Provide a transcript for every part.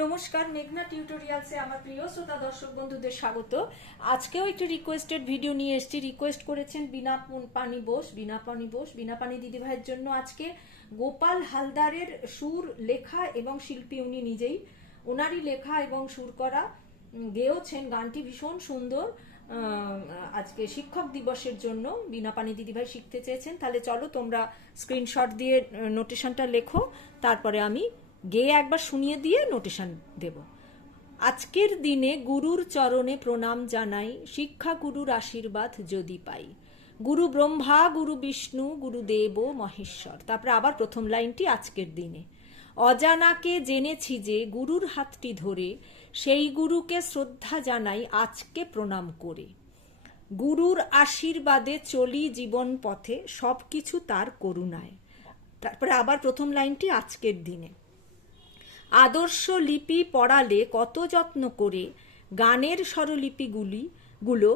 নমস্কার, মেঘনা টিউটোরিয়ালসে আমার প্রিয় শ্রোতা দর্শক বন্ধুদের স্বাগত। আজকেও একটি রিকোয়েস্টেড ভিডিও নিয়ে এসেছি। রিকোয়েস্ট করেছেন বিনা পানি দিদিভাইয়ের জন্য আজকে গোপাল হালদারের সুর লেখা এবং শিল্পী উনি নিজেই, ওনারই লেখা এবং সুর করা গেয়েছেন। গানটি ভীষণ সুন্দর। আজকে শিক্ষক দিবসের জন্য বিনা পানি দিদিভাই শিখতে চেয়েছেন। তাহলে চলো তোমরা স্ক্রিনশট দিয়ে নোটেশনটা লেখো, তারপরে আমি গেয়ে একবার শুনিয়ে দিয়ে নোটেশন দেব। আজকের দিনে গুরুর চরণে প্রণাম জানাই, শিক্ষা গুরুর আশীর্বাদ যদি পাই। গুরু ব্রহ্মা, গুরু বিষ্ণু, গুরুদেব মহেশ্বর। তারপরে আবার প্রথম লাইনটি আজকের দিনে। অজানাকে জেনেছি যে গুরুর হাতটি ধরে, সেই গুরুকে শ্রদ্ধা জানাই আজকে প্রণাম করে। গুরুর আশীর্বাদে চলি জীবন পথে, সব কিছু তার করুণায়। তারপরে আবার প্রথম লাইনটি আজকের দিনে। আদর্শ লিপি পড়ালে কত যত্ন করে, গানের স্বরলিপিগুলো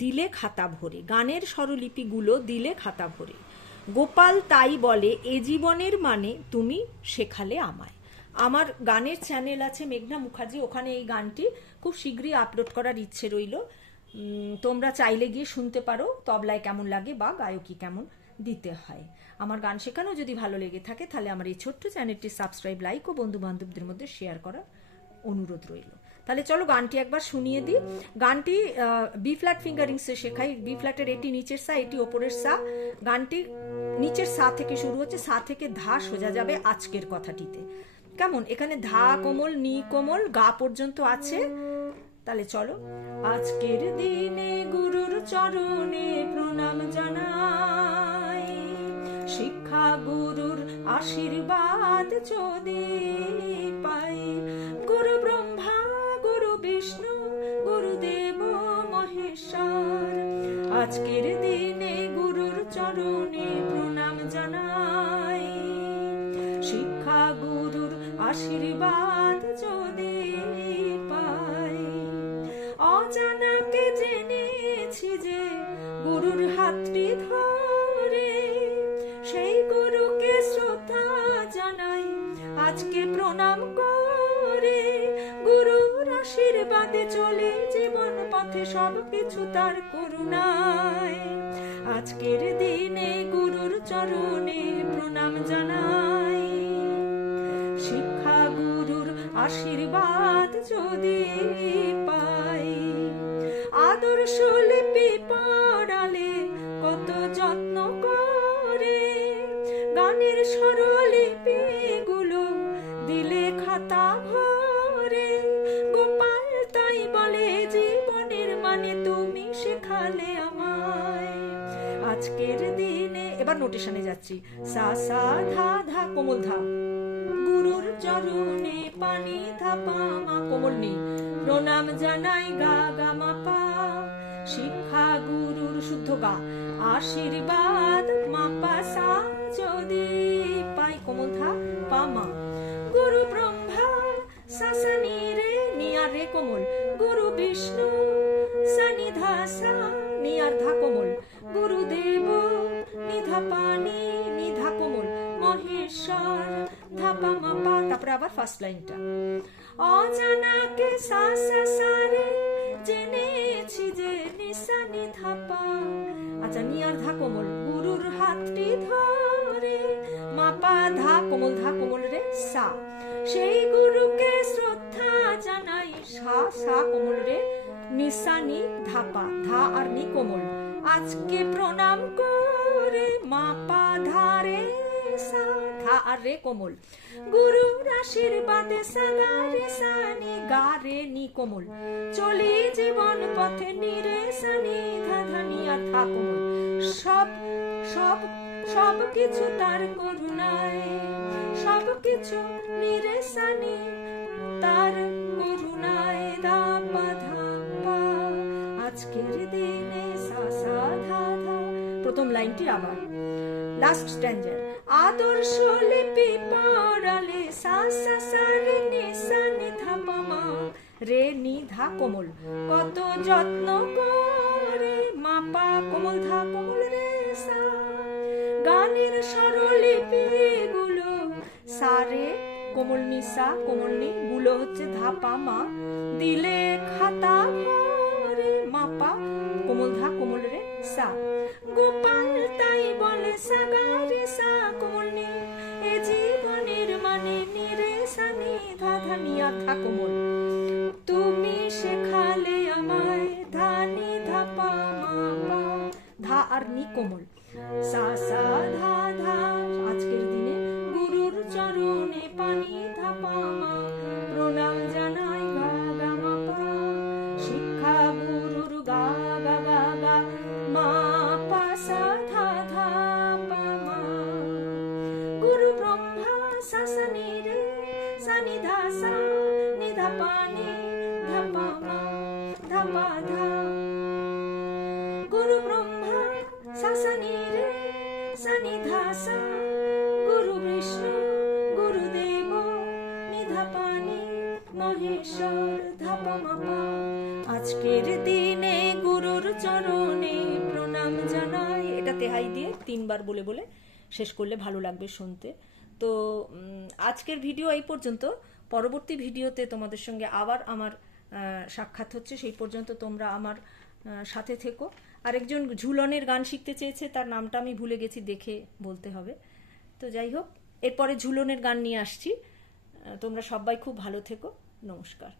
দিলে খাতা ভরে। গানের স্বরলিপিগুলো দিলে খাতা ভরে। গোপাল তাই বলে, এ জীবনের মানে তুমি শেখালে আমায়। আমার গানের চ্যানেল আছে মেঘনা মুখার্জি, ওখানে এই গানটি খুব শীঘ্রই আপলোড করার ইচ্ছে রইল। তোমরা চাইলে গিয়ে শুনতে পারো তবলায় কেমন লাগে বা গায়কি কেমন দিতে হয়। আমার গান শেখানো যদি ভালো লেগে থাকে তাহলে আমার এই ছোট্ট চ্যানেলটি সাবস্ক্রাইব, লাইক ও বন্ধু বান্ধবদের মধ্যে শেয়ার করার অনুরোধ রইল। তাহলে চলো গানটি একবার শুনিয়ে দিই। গানটি বি ফ্ল্যাট ফিঙ্গারিংসে শেখাই। বি ফ্ল্যাটের এটি নিচের সা, এটি ওপরের সা। গানটি নিচের সা থেকে শুরু হচ্ছে, সা থেকে ধা সোজা যাবে আজকের কথাটিতে। কেমন? এখানে ধা কোমল, নি কোমল, গা পর্যন্ত আছে। তাহলে চলো। আজকের দিনে গুরুর চরণে প্রণাম জানাই, শিক্ষা গুরুর আশীর্বাদ যদি পাই। গুরু ব্রহ্মা, গুরু বিষ্ণু, গুরুদেব মহেশ্বর। আজকের দিনে গুরুর চরণে প্রণাম জানাই, শিক্ষা গুরুর আশীর্বাদ যদি পাই। অজানাকে জেনেছি যে গুরুর হাতটি ধরে, সেই গুরুকে শ্রদ্ধা জানাই আজকে প্রণাম করে। গুরুর আশীর্বাদে চলে জীবন পথে, সব কিছু তার করুণায়। আজকের দিনে গুরুর চরণে প্রণাম জানাই, শিক্ষা গুরুর আশীর্বাদ যদি পাই। আদর্শ লিপি পড়ালে কত যত্ন করে, গানের স্বরলিপিগুলো দিলে খাতা ভরে। গোপাল তাই বলে, জীবনের মানে তুমি শেখালে আমায়। আজকের দিনে এবার নোটেশনে যাচ্ছি। সা সা ধা ধা কোমল ধা, গুরুর চরণে পানি ধা পা মা কোমল নি, প্রণাম জানাই গা গা মা পা। শিক্ষা গুরুর শুদ্ধ গা, আশীর্বাদ মা পা সা যদি পাই কোমল ধা পা মা। গুরু ব্রহ্মা সা সা নি রে, নি আর রে কোমল। গুরু বিষ্ণু সা নি ধা সা, নি আর ধা কোমল। গুরুদেব নি ধা পা নি, নি ধা কোমল। মহেশ্বর ধা পা মা পা। তারপরে আবার ফার্স্ট লাইনটা। অজানাকে সা সা সা রে, জেনেছি যে নি সা নি ধা পা। আচ্ছা, নি আর ধা কোমল, গুরুর হাতটি ধরে। মা পা ধা কোমল, ধা কোমল রে সা, সেই গুরুকে শ্রদ্ধা জানাই। সা সা কোমল রে, নি সা নি ধা পা, ধা আর নি কোমল। আজকে প্রণাম করে মা পা ধা রে সা, ধা আর রে কোমল। গুরুর আশীর্বাদে সা গা রে সা নি, গা রে নি কোমল। চলি জীবন পথে নি রে সা নি ধা ধা, নি আর ধা কোমল। সব সব সব কিছু তার করুণায়, সব কিছু নি রে সা নি তার করুণায়। দা পা ধা পা, আজকের দিনে সা সা ধা ধা। প্রথম লাইনটি আবার লাস্ট স্ট্যান্জার। আদর্শ লিপি পড়ালে সা সা সা রে নি সা নি ধা পা মা, রে নি ধা কোমল। কত যত্ন করে মা পা কোমল ধা কোমল রে সা। গানের স্বরলিপিগুলো সা রে কোমলনি সা, কোমলনি গুলো হচ্ছে ধা পা মা, দিলে খাতা ভরে মা পা, কোমল ধা কোমল রে সা, গোপাল তাই বলে সা গা রে সা কোমলনি, এ জীবনের মানে নি রে সা নি ধা ধা নি আর ধা কোমল, তুমি শেখালে আমায় ধা নি ধা পা মা পা, ধা আর নি কোমল, সা সা ধা ধা। আজকের দিনে গুরুর চরণে পানি ধা পা মা, প্রণাম জানাই গা গা মা পা, শিক্ষা গুরুর গা গা গা গা, মা পা সা ধা ধা পা মা, গুরু ব্রহ্মা সা সা নি রে সা নি ধা সা নি ধা পা নি ধা পা মা ধা পা ধা, গুরু ব্রহ্মা সা সা নি রে সা নি ধা সা, গুরু বিষ্ণু গুরুদেব নি ধা পা নি মহেশ্বর ধা পা মা পা। আজকের দিনে গুরুর চরণে প্রণাম জানাই, এটা তেহাই দিয়ে 3 বার বলে বলে শেষ করলে ভালো লাগবে শুনতে। তো আজকের ভিডিও এই পর্যন্ত, পরবর্তী ভিডিওতে তোমাদের সঙ্গে আবার আমার সাক্ষাৎ হচ্ছে, সেই পর্যন্ত তোমরা আমার সাথে থেকো। আরেকজন ঝুলনের গান শিখতে চেয়েছে, তার নামটা আমি ভুলে গেছি, দেখে বলতে হবে। তো যাই হোক, এরপরে ঝুলনের গান নিয়ে আসছি। তোমরা সবাই খুব ভালো থেকো, নমস্কার।